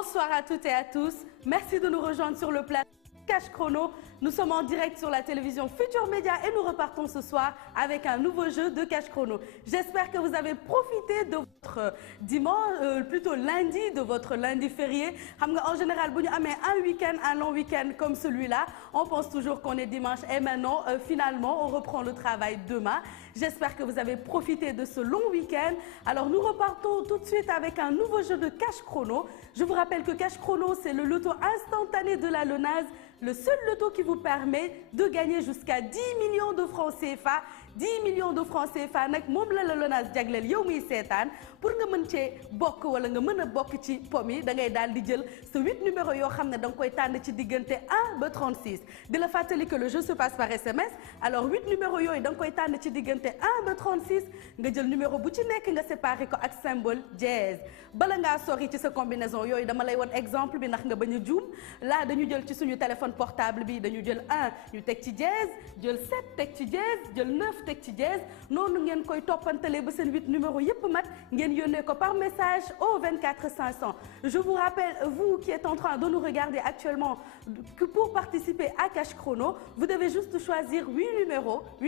Bonsoir à toutes et à tous. Merci de nous rejoindre sur le plateau Cash Chrono. Nous sommes en direct sur la télévision Futur Média et nous repartons ce soir avec un nouveau jeu de Cash Chrono. J'espère que vous avez profité de votre dimanche, plutôt lundi, de votre lundi férié. En général, si nous avons un week-end, un long week-end comme celui-là, on pense toujours qu'on est dimanche et maintenant, finalement, on reprend le travail demain. J'espère que vous avez profité de ce long week-end. Alors, nous repartons tout de suite avec un nouveau jeu de Cash Chrono. Je vous rappelle que Cash Chrono, c'est le loto instantané de la LONASE, le seul loto qui vous permet de gagner jusqu'à 10 millions de francs CFA. 10 millions de francs CFA nak mom la LONASE jagleel yow mi sétane pour nga mën ci bokk wala nga mën a bokk ci pomi da ngay dal di jël ce 8 numéros yo xamné dang koy tànn ci diggante 1 ba 36 di la fàttali que le jeu se passe par SMS. Alors 8 numéros yoy dang koy tànn ci diggante 1 ba 36 nga jël numéro bu ci nekk nga séparé ko ak symbole dièse. Bala nga sori ci sa combinaison yoy dama lay won exemple bi ndax nga baña joom là dañu jël ci suñu téléphone portable bi dañu jël 1 ñu tek ci dièse jël 7 tek ci dièse jël 9 tek ci dièse noonu ngeen koy toppantale ba seen 8 numéros yépp mat ngeen yónnee ko par message au 24 500. Je vous rappelle, vous qui êtes en train de nous regarder actuellement, que pour participer à Cash Chrono, vous devez juste choisir 8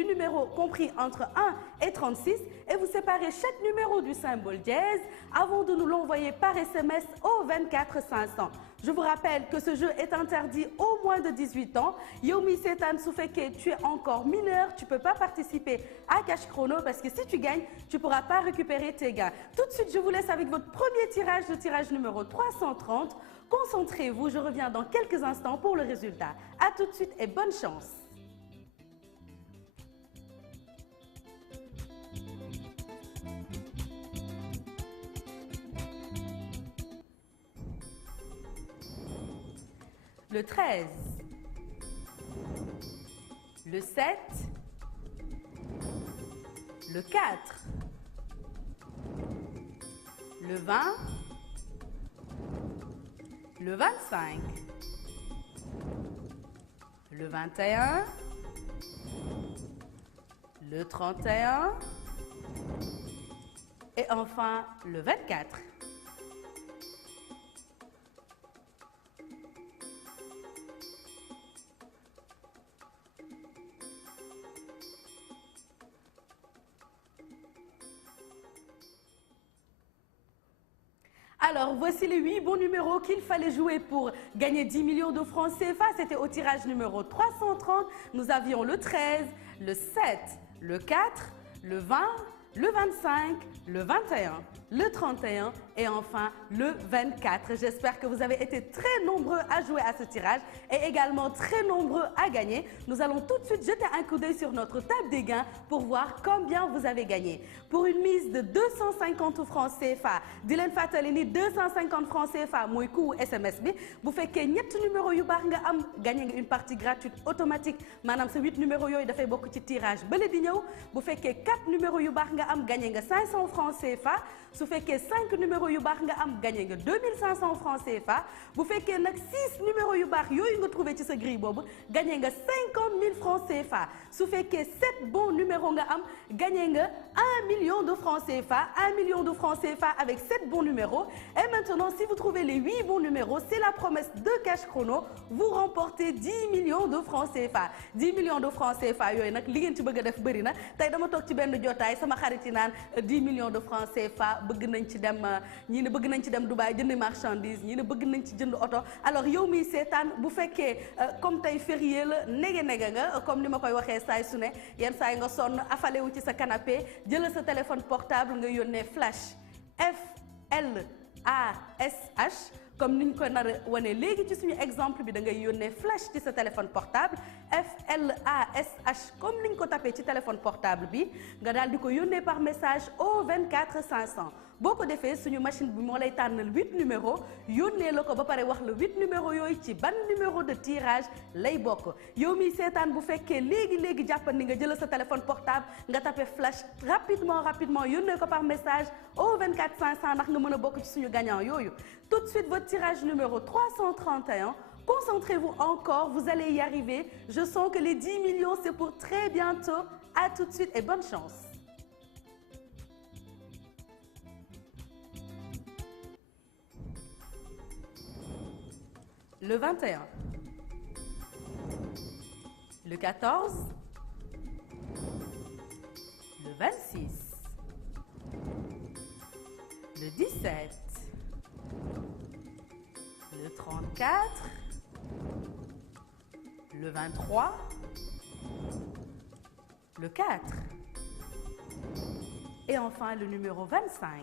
numéros compris entre 1 et 36 et vous séparez chaque numéro du symbole dièse avant de nous l'envoyer par SMS au 24 500. Je vous rappelle que ce jeu est interdit aux moins de 18 ans. Yomi Setan Soufeke, tu es encore mineur, tu ne peux pas participer à Cash Chrono parce que si tu gagnes, tu ne pourras pas récupérer tes gains. Tout de suite, je vous laisse avec votre premier tirage, le tirage numéro 330. Concentrez-vous, je reviens dans quelques instants pour le résultat. A tout de suite et bonne chance. Le 13, le 7, le 4, le 20, le 25, le 21, le 31 et enfin le 24. Alors, voici les 8 bons numéros qu'il fallait jouer pour gagner 10 millions de francs CFA. C'était au tirage numéro 330. Nous avions le 13, le 7, le 4, le 20, le 25, le 21, le 31 et enfin le 24. J'espère que vous avez été très nombreux à jouer à ce tirage et également très nombreux à gagner. Nous allons tout de suite jeter un coup d'œil sur notre table des gains pour voir combien vous avez gagné. Pour une mise de 250 francs CFA, Dylan Fatalini 250 francs CFA, mooy coût SMS bi. Bu fekkee ñett numéro yu baax nga am gagné nga une partie gratuite automatique. Maanaam sa 8 numéros yooyu dafay bokk ci tirage bële di ñëw. Bu fekkee 4 numéros yu baax nga am gagné nga 500 francs CFA. Su fekkee 5 numéros yu baax nga am gagné nga 2500 francs CFA. Bu fekkee nag 6 numéros yu baax yooyu nga trouvé ci sa grille boobu gagné nga 50 000 francs CFA. Su fekkee 7 bons numéros nga am gagné nga 1 million de francs CFA. 1 million de francs CFA avec 7 bons numéros. Et maintenant, si vous trouvez les 8 bons numéros, c'est la promesse de Cash Chrono. Vous remportez 10 millions de francs CFA. 10 millions de francs CFA yooyu nag li ngeen ci bëgg a def bëri na tey dama toog ci benn jotaay sama xarit yi naan 10 millions de francs CFA bëgg nañ ci dem ñii ne bëgg nañ ci dem Dubaï jënd marchandise ñii ne bëgg nañ ci jënd oto. Alors yow mi seetaan bu fekkee comme tey férié la nege nga comme ni ma koy waxee saay su ne yenn saa yi nga sonn affalé wu ci sa canapé jëlal sa téléphone portable nga yónnee flash FLASH comme niñ ko nar a wane léegi ci suñu exemple bi da ngay yónnee flash ci sa téléphone portable FLASH comme niñ ko tapé ci téléphone portable bi nga daal di ko yónnee par message au 24 500. boo ko defee suñu machine bi moo lay tànnal 8 numéros yónnee la ko ba pare wax la 8 numéros yooyu ci ban numéro de tirage lay bokk. yow mi seetaan bu fekkee léegi jàppandi nga jël sa téléphone portable nga tapé flash rapidement yónnee ko par message au 24 500 ndax nga mën a bokk ci suñu gagnant yooyu. Tout de suite votre tirage numéro 331. Concentrez-vous encore, vous allez y arriver. Je sens que les 10 millions c'est pour très bientôt. À tout de suite et bonne chance. le 21, le 14, le 26, le 17, le 34, le 23, le 4 et enfin le numéro 25.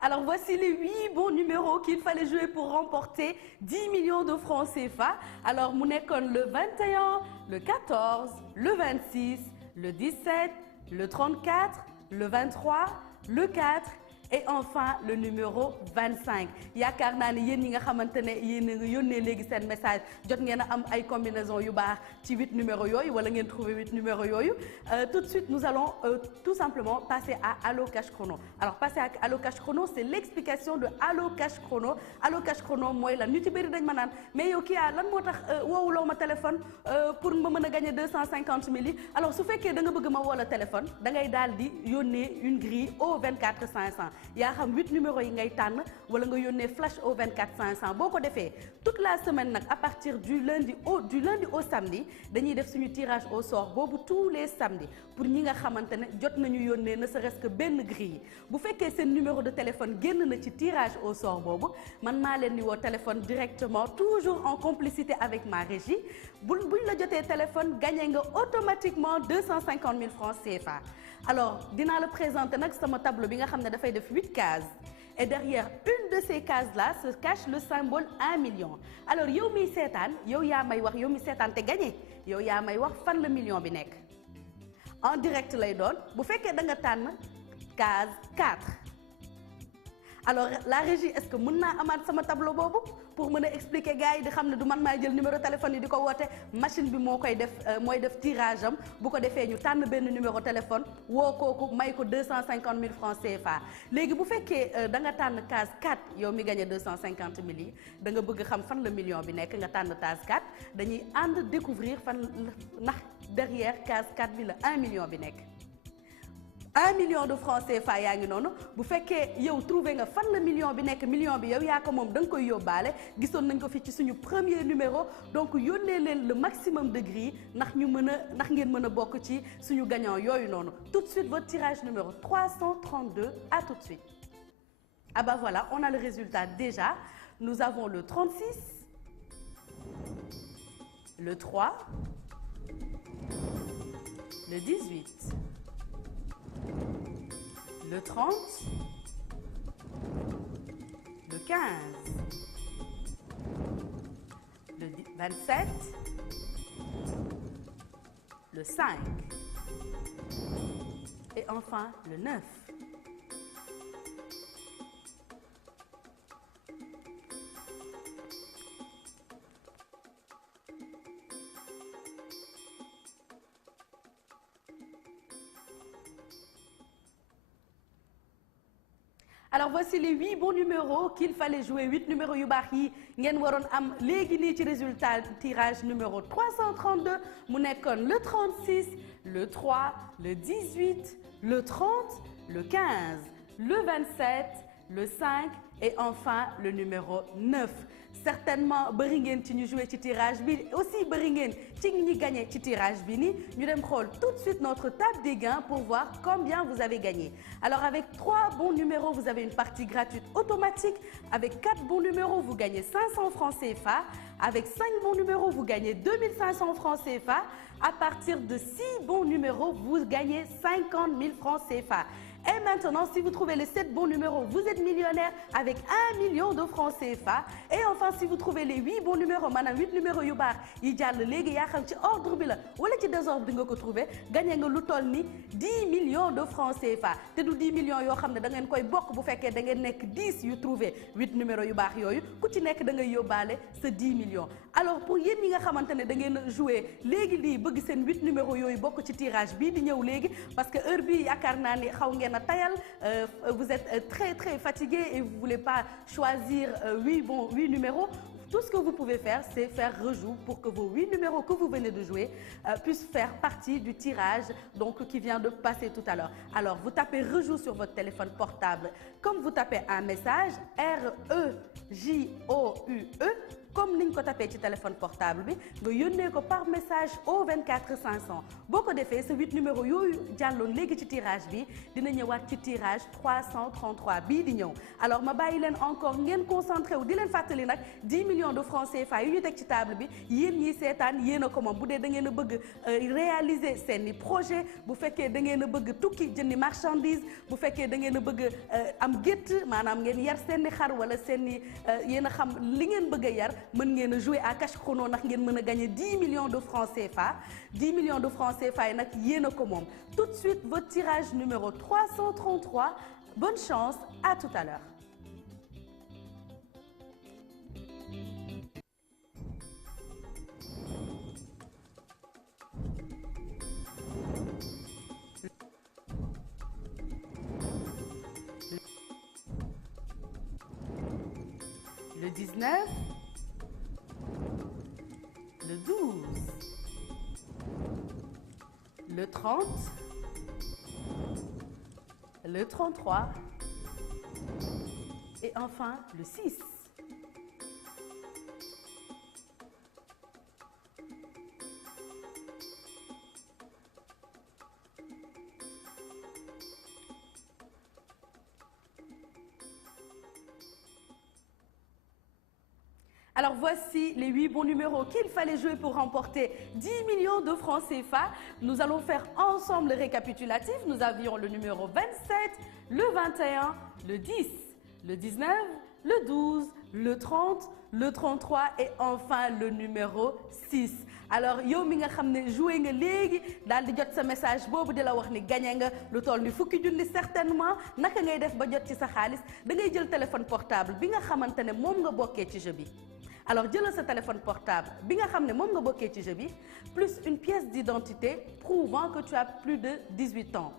Alors voici les 8 bons numéros qu'il fallait jouer pour remporter 10 millions de francs CFA. Alors mu nekkoon le 21, le 14, le 26, le 17, le 34, le 23, le 4 et enfin le numéro 25. yaakaar naa ne yéen ñi nga xamante ne yéen a ngi yónnee léegi seen message jot ngeen a am ay combinaison yu baax ci 8 numéros yooyu wala ngeen trouver 8 numéros yooyu. Tout de suite nous allons tout simplement passer à Allo Cash Chrono. Alors passer à Allo Cash Chrono c'est l'explication de Allo Cash Chrono. Allo Cash Chrono mooy lan ñu ci bëri dañ ma naan mais yow kii lan moo tax woowuloo ma téléphone pour ma mën a gagner 250 000 yi. Alors su fekkee da nga bëgg ma woo la téléphone da ngay daal di yónnee une grille au 24 500. yaa xam 8 numéros yi ngay tànn wala nga yónnee flash au 24 500 boo ko defee toute la semaine nag à partir du lundi au samedi dañuy def suñu tirage au sort boobu tous les samedis pour ñi nga xamante ne jot nañu yónnee ne serait-ce que benn grille bu fekkee seen numéro de téléphone génn na ci tirage au sort boobu man maa leen di woo téléphone directement toujours en complicité avec ma régie buñ la jotee téléphone gagné nga automatiquement 250 000 francs CFA. Alors dinaa la présenter nag sama tableau bi nga xam ne dafay def 8 cases et derrière une de ces cases là se cache le symbole 1 million. Alors yow miy seetaan yow yaa may wax yow mi seetaan te gagné yow yaa may wax fan la million bi nekk en direct lay doon bu fekkee da nga tànn case 4. Alors la régie est-ce que mën naa amaat sama tableau boobu pour mën a expliquer gars yi di xam ne du man maay jël numéro téléphone yi di ko woote machine bi moo koy def mooy def tirage am bu ko defee ñu tànn benn numéro téléphone woo kooku may ko 250 000 francs CFA. léegi bu fekkee da nga tànn case 4 yow mi gagné 250 000 yi da nga bëgg xam fan la million bi nekk nga tànn case 4 dañuy ànd découvrir fan ndax derrière case 4 bi la 1 million bi nekk. 1 million de francs CFA yaa ngi noonu bu fekkee yow trouvé nga fan la million bi nekk million bi yow yaa ko moom da nga koy yóbbaale gisoon nañ ko fi ci suñu premier numéro donc yónnee leen le maximum de grilles ndax ngeen mën a bokk ci suñu gagnant yooyu noonu. Tout de suite votre tirage numéro 332 à tout de suite. Ah bah voilà on a le résultat déjà. Nous avons le 36, le 3, le 18. Le 30, le 15, le 27, le 5 et enfin le 9. Alors voici les 8 bons numéros qu'il fallait jouer 8 numéros yu baax yi ngeen waroon am léegi nii ci résultat tirage numéro 332 mu nekkoon le 36 le 3 le 18 le 30 le 15 le 27 le 5 et enfin le numéro 9. Certainement bëri ngeen ci ñu joué ci tirage bi aussi bëri ngeen ci ñi gagné ci tirage bi nii ñu dem xool tout de suite notre table des gains pour voir combien vous avez gagné. Alors avec 3 bons numéros vous avez une partie gratuite automatique. Avec 4 bons numéros vous gagnez 500 francs CFA. Avec 5 bons numéros vous gagnez 2500 francs CFA. À partir de 6 bons numéros vous gagnez 50 000 francs CFA. Et maintenant, si vous trouvez les 7 bons numéros, vous êtes millionnaire avec 1 million de francs CFA. Et enfin, si vous trouvez les 8 bons numéros, maanaam 8 numéros yu baax yi jàll léegi yaa xam ci ordre bi la wala ci désordre bi nga ko trouvé gagné nga lu toll ni 10 millions de francs CFA. te du 10 millions yoo xam ne da ngeen koy bokk bu fekkee da ngeen nekk 10 yu trouvé 8 numéros yu baax yooyu ku ci nekk da ngay yóbbaale sa 10 millions. millions. Alors pour yéen ñi nga xamante ne da ngeen a joué léegi lii bëgg seen 8 numéros yooyu bokk ci tirage bii di ñëw léegi parce que heure bii yaakaar naa ni xaw ngeen a tayal vous êtes très très fatigué et vous voulez pas choisir 8 numéros. Tout ce que vous pouvez faire, c'est faire rejoue pour que vos 8 numéros que vous venez de jouer puissent faire partie du tirage donc, qui vient de passer tout à l'heure. Alors, vous tapez rejoue sur votre téléphone portable. Comme vous tapez un message, R-E-J-O-U-E, comme niñ ko tapé ci téléphone portable bi nga yónnee ko par message au 24 500 boo ko defee sa 8 numéros yooyu jàlloon léegi ci tirage bi dina ñëwaat ci tirage 333 bii di ñëw alors ma bàyyi leen encore ngeen concentré wu di leen fàttali nag 10 millions de francs CFA yu ñu teg ci table bi yéen ñiy seetaan yéen a ko moom bu dee da ngeen a bëgg réaliser seeni projet bu fekkee da ngeen a bëgg tukki jëndi marchandise bu fekkee da ngeen a bëgg am gétt maanaam ngeen yar seeni xar wala seeni yéen a xam li ngeen bëgg a yar mën ngeen a jouer à cash chrono ndax ngeen mën a gagner 10 millions de francs CFA 10 millions de francs CFA yi nag yéen a ko moom tout de suite votre tirage numéro 333 bonne chance à tout à l'heure. Le 19, le 12, le 30, le 33 et enfin le 6. Alors voici les 8 bons numéros qu'il fallait jouer pour remporter 10 millions de francs CFA. Nous allons faire ensemble le récapitulatif. Nous avions le numéro 27, le 21, le 10, le 19, le 12, le 30, le 33 et enfin le numéro 6. Alors yow mi nga xam ne joué nga léegi daal di jot sa message boobu di la wax ni gagné nga lu toll ni fukki junni certainement naka ngay def ba jot ci sa xaalis da ngay jël téléphone portable bi nga xamante ne moom nga bokkee ci jeu bi. Alors jëlal sa téléphone portable bi nga xam ne moom nga bokkee ci jeu bi plus une pièce d'identité prouvant que tu as plus de 18 ans.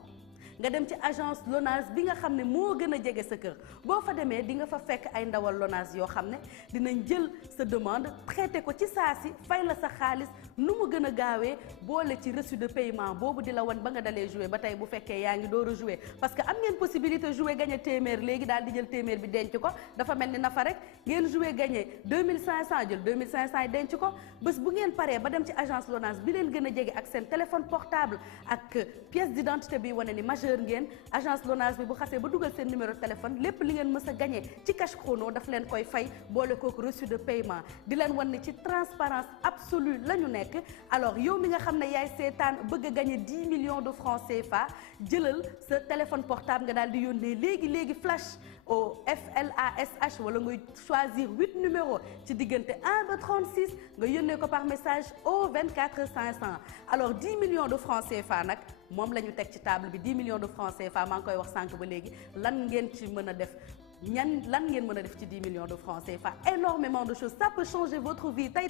nga dem ci agence Lonase bi nga xam ne moo gën a jege sa kër boo fa demee di nga fa fekk ay ndawal Lonase yoo xam ne dinañ jël sa demande traité ko ci saa si fay la sa xaalis nu mu gën a gaawee boole ci reçu de paiement boobu di la wan ba nga dalee jouer ba tey bu fekkee yaa ngi door a jouer parce que am ngeen possibilité jouer gagné téeméer léegi daal di jël téeméer bi denc ko dafa mel ni nafa rek ngeen jouer gagné 2500 jël 2500 yi denc ko bés bu ngeen paree ba dem ci agence Lonase bi leen gën a jege ak seen téléphone portable ak pièce d'identité bi wane ni ngeen agence Lonase bi bu xasee ba dugal seen numéro de téléphone lépp li ngeen mës a gagné ci cash chrono daf leen koy fay boole kooku reçu de paiement di leen wan ne ci transparence absolue la ñu nekk alors yow mi nga xam ne yaay seetaan bëgg a gagné 10 millions de francs CFA jëlal sa téléphone portable nga daal di yónnee léegi flash au FLASH wala ngay choisir 8 numéros ci diggante 1 ba 36 nga yónnee ko par message au 24 500 alors 10 millions de francs CFA nag moom la ñu teg ci table bi 10 millions de francs CFA maa ngi koy wax sànq ba léegi lan ngeen ci mën a def lan ngeen mën a def ci 10 millions de francs CFA énormément de choses ça peut changer votre vie tey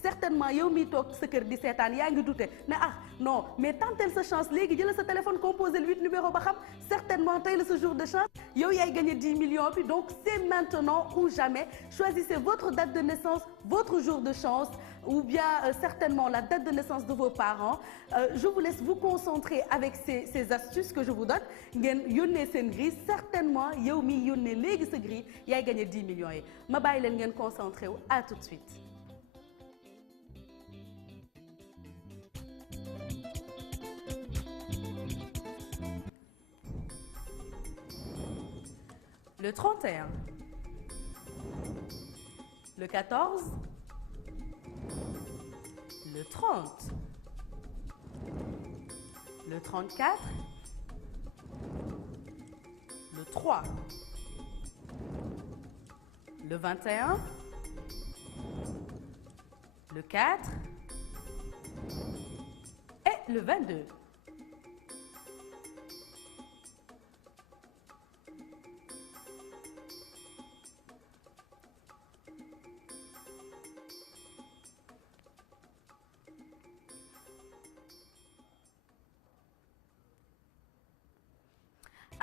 certainement yow miy toog sa kër di seetaan yaa ngi douter ne non mais tentel sa chance léegi jëlal sa téléphone composé le 8 numéro ba xam certainement tey la sa jour de chance yow yaay gagné 10 millions puis donc c'est maintenant ou jamais choisissez votre date de naissance votre jour de chance ou bien certainement la date de naissance de vos parents je vous laisse vous concentrer avec ces astuces que je vous donne ngeen yónnee seen grille certainement yow mi yónnee léegi sa grille yaay gagné 10 millions yi ma bàyyi leen ngeen concentré wu à tout de suite. Le 31, le 14, le 30, le 34, le 3, le 21, le 4 et le 22.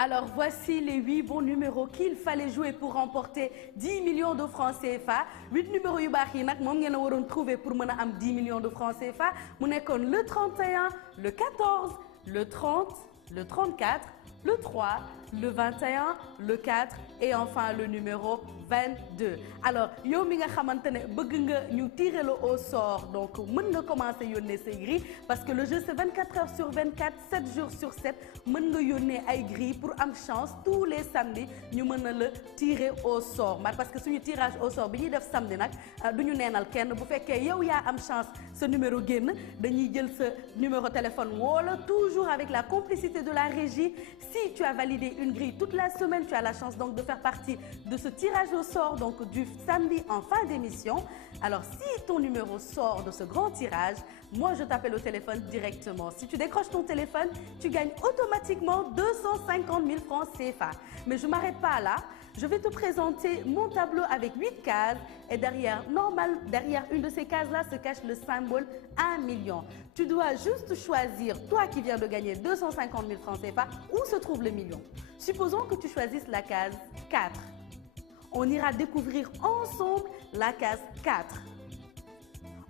Alors voici les 8 bons numéros qu'il fallait jouer pour remporter 10 millions de francs CFA. 8 numéros yu baax yi nag moom ngeen a waroon trouver pour mën a am 10 millions de francs CFA mu nekkoon le 31, le 14, le 30, le 34, le 3, le 21, le 4 et enfin le numéro 22. Alors yow mi nga xamante ne bëgg nga ñu tirer le au sort donc mën nga commencer yónnee say grilles parce que le jeu c'est 24 heures sur 24 7 jours sur 7 mën nga yónnee ay grilles pour am chance tous les samedis ñu mën a la tirer au sort parce que suñu tirage au sort bi ñuy def samedi nag du ñu neenal kenn bu fekkee yow yaa am chance sa numéro génn dañuy jël sa numéro téléphone wala toujours avec la complicité de la régie. Si tu as validé une grille toute la semaine, tu as la chance donc de faire partie de ce tirage au sort donc du samedi en fin d'émission. Alors si ton numéro sort de ce grand tirage, moi je t'appelle au téléphone directement. Si tu décroches ton téléphone, tu gagnes automatiquement 250 000 francs CFA. Mais je ne m'arrête pas là. Je vais te présenter mon tableau avec 8 cases et derrière une de ces cases-là se cache le symbole 1 million. Tu dois juste choisir, toi qui viens de gagner 250 000 francs CFA, où se trouve le million. Supposons que tu choisisses la case 4. On ira découvrir ensemble la case 4.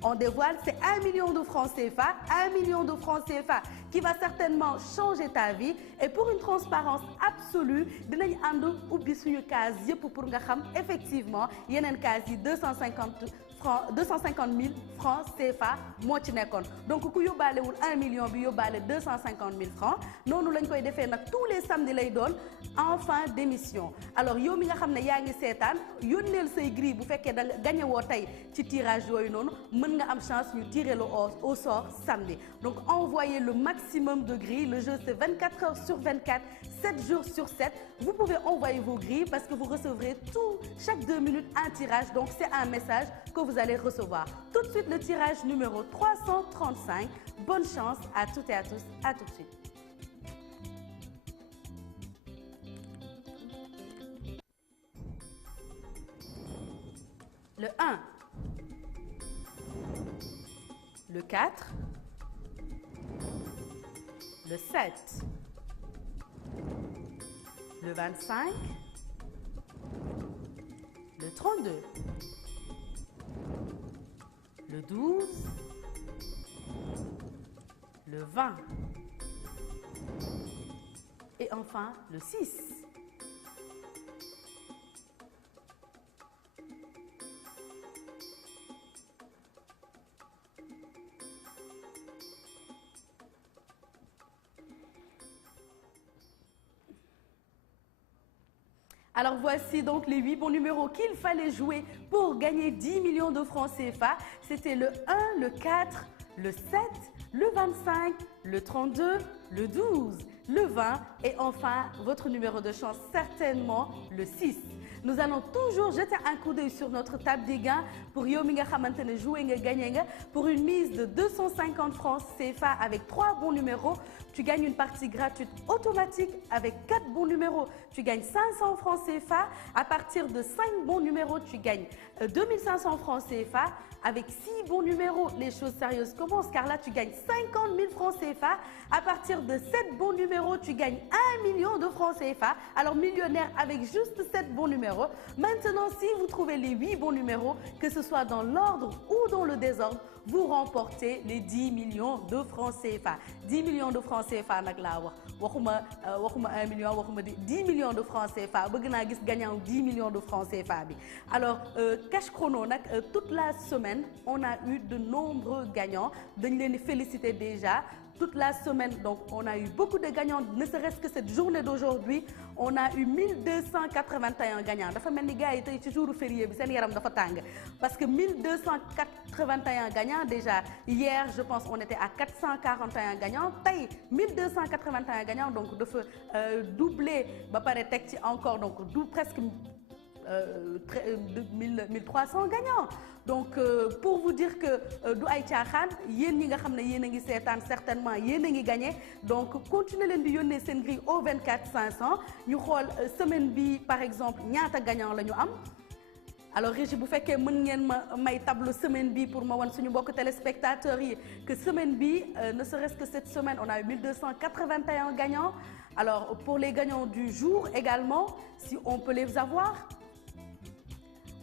On dévoile, c'est 1 million de francs CFA, 1 million de francs CFA qui va certainement changer ta vie. Et pour une transparence absolue, dinañ ànd ubbi suñu case yëpp pour nga xam effectivement yeneen case yi 250 000 francs CFA moo ci nekkoon. Donc ku yóbbaalewul 1 million bi yóbbaale 250 000 francs noonu lañ koy defee nag tous les samedis lay doon en fin d'émission. Alors yow mi nga xam ne yaa ngi seetaan yónneel say grilles bu fekkee da nga gagné woo tey ci tirage yooyu noonu mën nga am chance ñu tirer le au sort samedi. Donc envoyez le maximum de grilles. Le jeu c'est 24 heures sur 24, 7 jours sur 7. Vous pouvez envoyer vos grilles parce que vous recevrez chaque 2 minutes un tirage. Donc c'est un message que vous allez recevoir. Tout de suite le tirage numéro 335. Bonne chance à toutes et à tous. À tout de suite. Le 1, le 4, le 7, le 25, le 32, le 12, le 20 et enfin le 6. Alors voici donc les 8 bons numéros qu'il fallait jouer pour gagner 10 millions de francs CFA. C'était le 1, le 4, le 7, le 25, le 32, le 12, le 20 et enfin votre numéro de chance certainement le 6. Nous allons toujours jeter un coup d'œil sur notre table des gains pour yow mi nga xamante ne jouer nga gagné nga pour une mise de 250 francs CFA avec 3 bons numéros. Tu gagnes une partie gratuite automatique avec 4 bons numéros. Tu gagnes 500 francs CFA. À partir de 5 bons numéros, tu gagnes 2500 francs CFA. Avec 6 bons numéros, les choses sérieuses commencent car là, tu gagnes 50 000 francs CFA. À partir de 7 bons numéros, tu gagnes 1 million de francs CFA. Alors, millionnaire avec juste 7 bons numéros. Maintenant, si vous trouvez les 8 bons numéros, que ce soit dans l'ordre ou dans le désordre, vous remportez les 10 millions de francs CFA. 10 millions de francs CFA nag laa wax waxuma 1 million waxuma 10 millions de francs CFA bëgg naa gis gagnant 10 millions de francs CFA bi. Alors Cash Chrono nag toute la semaine on a eu de nombreux gagnants dañ leen di féliciter déjà. Toute la semaine, donc, on a eu beaucoup de gagnants, ne serait-ce que cette journée d'aujourd'hui, on a eu 1281 gagnants. Dafa mel ni gars yi tey ci jour férié bi seen yaram dafa tàng parce que 1281 gagnants déjà hier je pense on était à 441 gagnants tey 1281 gagnants donc dafa doubler ba pare teg ci encore donc presque 1300 gagnants. Donc pour vous dire que du ay caaxaan yéen ñi nga xam ne yéen a ngi seetaan certainement yéen a ngi gagné donc continuer leen di yónnee seen grille au 24 500 ñu xool semaine bi par exemple ñaata gagnant la ñu am. Alors Régie bu fekkee mën ngeen ma may tableau semaine bi pour ma wan suñu mbokk téléspectateurs yi que semaine bi ne serait-ce que cette semaine on a eu 1281 gagnants. Alors pour les gagnants du jour également, si on peut les avoir.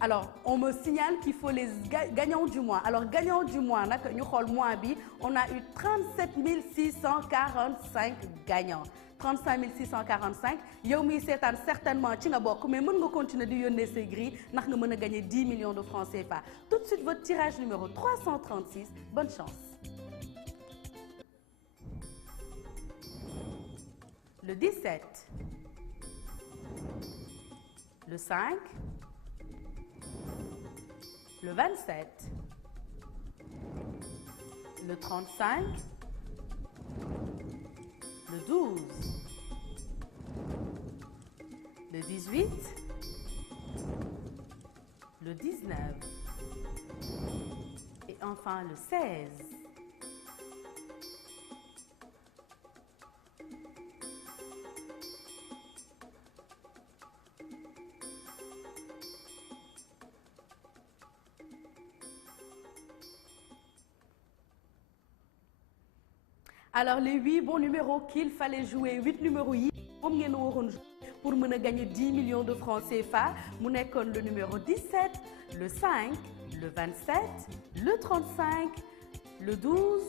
Alors on me signale qu'il faut les gagnants du mois. Alors gagnants du mois nag ñu xool mois bi on a eu 37 645 gagnants. 35 645 yow miy seetaan certainement ci nga bokk mais mën nga continuer di yónnee say grilles ndax nga mën a gagner 10 millions de francs CFA. Tout de suite votre tirage numéro 336. Bonne chance. Le 17, le 5, le 27, le 35, le 12, le 18, le 19 et enfin le 16. Alors les 8 bons numéros qu'il fallait jouer 8 numéros yi moom ngeen waroon jouer pour mën a gagner 10 millions de francs CFA mu nekkoon le numéro 17, le 5, le 27, le 35, le 12,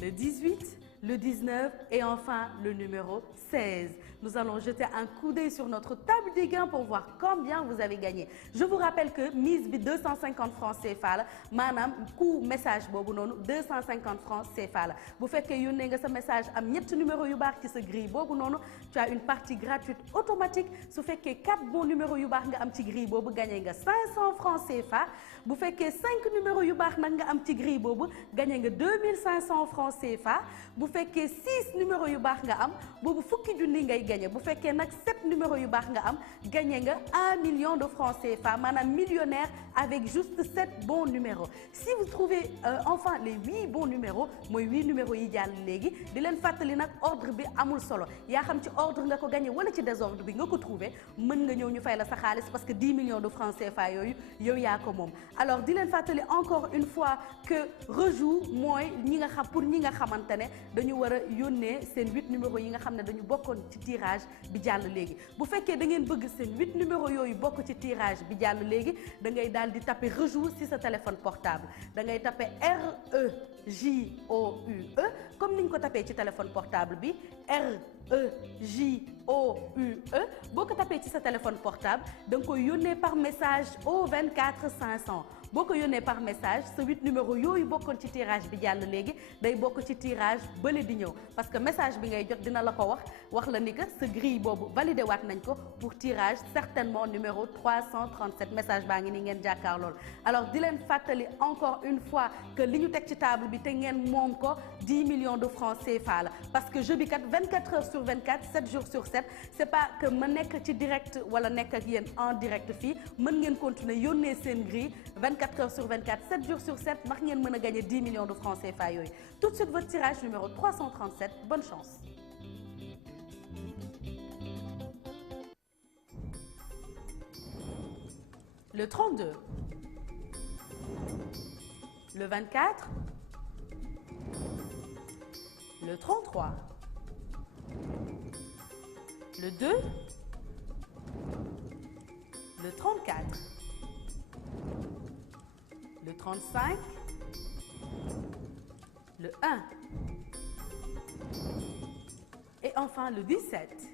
le 18, le 19 et enfin le numéro 16. Nous allons jeter un coup d'œil sur notre table des gains pour voir combien vous avez gagné. Je vous rappelle que mise bi 250 francs CFA la maanaam coût message boobu noonu 250 francs CFA la bu fekkee yónnee nga sa message am ñetti numéro yu baax ci sa grille boobu noonu tu as une partie gratuite automatique su fekkee 4 bons numéros yu baax nga am ci grille boobu gagné nga 500 francs CFA bu fekkee 5 numéros yu baax nag nga am ci grille boobu gagné nga 2500 francs CFA bu fekkee 6 numéros yu baax nga am boobu fukki junni ngay gagné bu fekkee nag 7 numéros yu baax nga am gagné nga 1 million de francs CFA maanaam millionnaire avec juste 7 bons numéros. Si vous trouvez enfin les 8 bons numéros mooy 8 numéros yi jàll léegi di leen fàttali nag ordre bi amul solo yaa xam ci ordre nga ko gagné wala ci désordre bi nga ko trouvé mën nga ñëw ñu fay la sa xaalis parce que 10 millions de francs CFA yooyu yow yaa ko moom. Alors di leen fàttali encore une fois que rejoue mooy ñi nga xam pour ñi nga xamante ne dañu war a yónnee seen 8 numéros yi nga xam ne dañu bokkoon ci tirage bi jàll léegi bu fekkee da ngeen bëgg seen 8 numéros yooyu bokk ci tirage bi jàll léegi da ngay daal di taper rejoue ci sa téléphone portable da ngay taper REJOUE comme ni ñu ko tapé ci téléphone portable bi REJOUE boo ko tapé ci sa téléphone portable da nga koy yónnee par message au 24 500 boo ko yónnee par message sa 8 numéros yooyu bokkoon ci tirage bi jàll léegi day bokk ci tirage bële di ñëw parce que message bi ngay jot dina la ko wax la ni que sa grille boobu validé waat nañ ko pour tirage certainement numéro 337 message baa ngi ni ngeen jàkkaar lool. Alors di leen fàttali encore une fois que li ñu teg ci table bi te ngeen moom ko 10 millions de francs CFA la parce que jeu bi kat 24 heures sur 24 7 jours sur 7 c'est pas que ma nekk ci direct wala nekk ak yéen en direct fii mën ngeen continuer yónnee seen grille 24 heures sur 24 7 jours sur 7 ndax ngeen mën a gagner 10 millions de francs CFA yooyu. Tout de suite votre tirage numéro 337. Bonne chance. Le 32, le 24, le 33, le 2, le 34, le 35, le 1 et enfin le 17.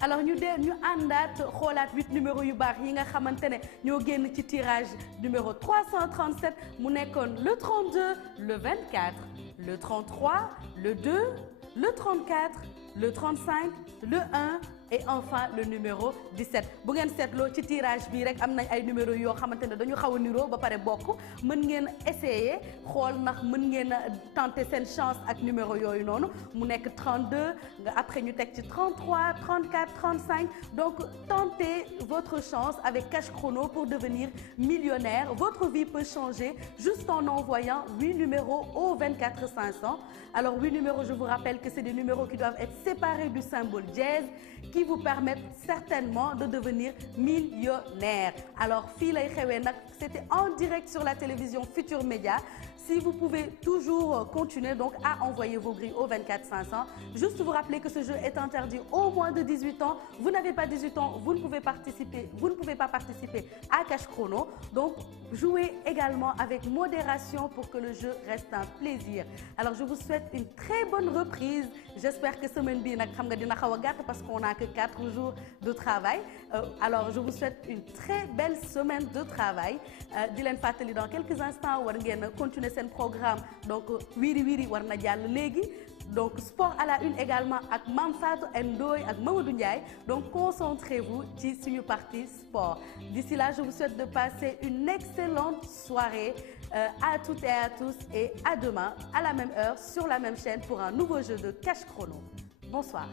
Alors ñu àndaat xoolaat 8 numéros yu baax yi nga xamante ne ñoo génn ci tirage numéro 337 mu nekkoon le 32, le 24, le 33, le 2, le 34, le 35, le 1 et enfin le numéro 17 bu ngeen seetloo ci tirage bi rek am nañ ay numéro yoo xamante ne dañu xaw a niroo ba pare bokk mën ngeen essayer xool ndax mën ngeen tenter seen chance ak numéro yooyu noonu mu nekk 32 nga après ñu teg ci 33 34 35 donc tentez votre chance avec Cash Chrono pour devenir millionnaire. Votre vie peut changer juste en envoyant 8 numéros au 24 500. Alors 8 numéros, je vous rappelle que c'est des numéros qui doivent être séparés du symbole dièse qui vous permettent certainement de devenir millionnaire. Alors fii lay xewee nag, c'était en direct sur la télévision Futur Média. Si vous pouvez toujours continuer donc à envoyer vos grilles au 24 500. Juste vous rappeler que ce jeu est interdit aux moins de 18 ans. Vous n'avez pas 18 ans, vous ne pouvez pas participer à Cash Chrono. Donc jouez également avec modération pour que le jeu reste un plaisir. Alors je vous souhaite une très bonne reprise. J'espère que semaine bi nag xam nga dina xaw a gàtt parce qu'on n'a que 4 jours de travail. Alors je vous souhaite une très belle semaine de travail. Di leen fàttali dans quelques instants war ngeen continuer seen programme donc Wiri Wiri war na jàll léegi. Donc sport à la une également ak Mame Fatou Ndoye ak Mamadou Ndiaye. Donc concentrez-vous ci suñu partie sport. D'ici là, je vous souhaite de passer une excellente soirée à toutes et à tous et à demain à la même heure sur la même chaîne pour un nouveau jeu de Cash Chrono. Bonsoir.